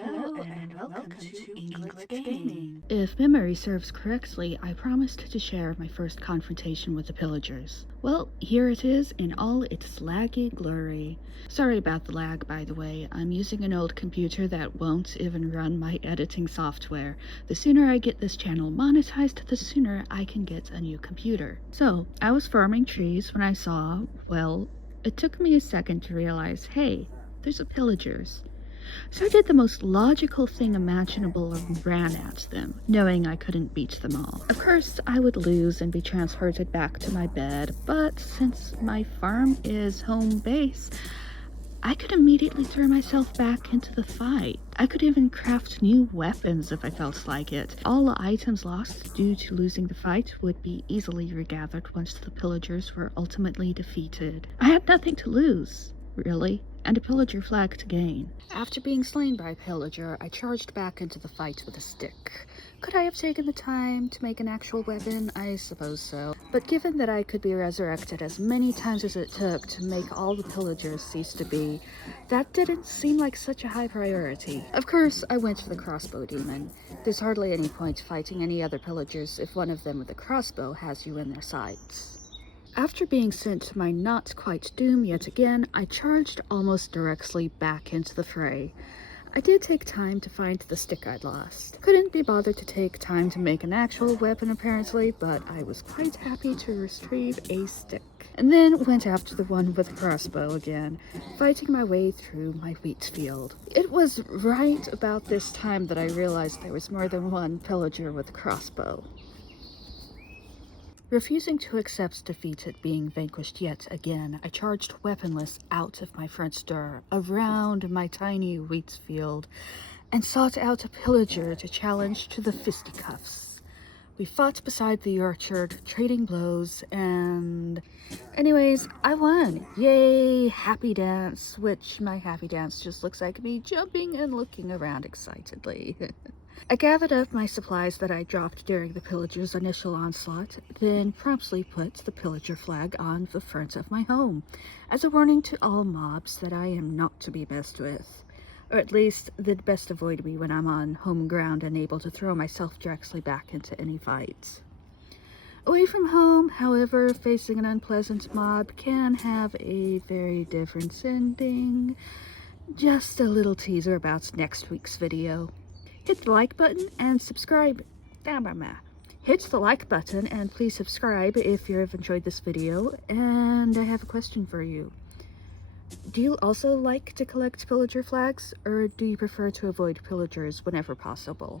Hello and welcome to English Gaming. If memory serves correctly, I promised to share my first confrontation with the pillagers. Well, here it is in all its laggy glory. Sorry about the lag, by the way. I'm using an old computer that won't even run my editing software. The sooner I get this channel monetized, the sooner I can get a new computer. So, I was farming trees when I saw, well, it took me a second to realize, hey, there's a pillagers. So I did the most logical thing imaginable and ran at them, knowing I couldn't beat them all. Of course, I would lose and be transported back to my bed, but since my farm is home base, I could immediately throw myself back into the fight. I could even craft new weapons if I felt like it. All the items lost due to losing the fight would be easily regathered once the pillagers were ultimately defeated. I had nothing to lose, really, and a pillager flag to gain. After being slain by a pillager, I charged back into the fight with a stick. Could I have taken the time to make an actual weapon? I suppose so. But given that I could be resurrected as many times as it took to make all the pillagers cease to be, that didn't seem like such a high priority. Of course, I went for the crossbow demon. There's hardly any point fighting any other pillagers if one of them with a crossbow has you in their sights. After being sent to my not-quite doom yet again, I charged almost directly back into the fray. I did take time to find the stick I'd lost. Couldn't be bothered to take time to make an actual weapon apparently, but I was quite happy to retrieve a stick. And then went after the one with the crossbow again, fighting my way through my wheat field. It was right about this time that I realized there was more than one pillager with a crossbow. Refusing to accept defeat at being vanquished yet again, I charged weaponless out of my front door, around my tiny wheat field, and sought out a pillager to challenge to the fisticuffs. We fought beside the orchard, trading blows, and... anyways, I won! Yay! Happy dance, which my happy dance just looks like me jumping and looking around excitedly. I gathered up my supplies that I dropped during the pillagers' initial onslaught, then promptly put the pillager flag on the front of my home, as a warning to all mobs that I am not to be messed with. Or at least, they'd best avoid me when I'm on home ground and able to throw myself directly back into any fights. Away from home, however, facing an unpleasant mob can have a very different ending. Just a little teaser about next week's video. Hit the like button and subscribe. Hit the like button and please subscribe if you've enjoyed this video. And I have a question for you. Do you also like to collect pillager flags, or do you prefer to avoid pillagers whenever possible?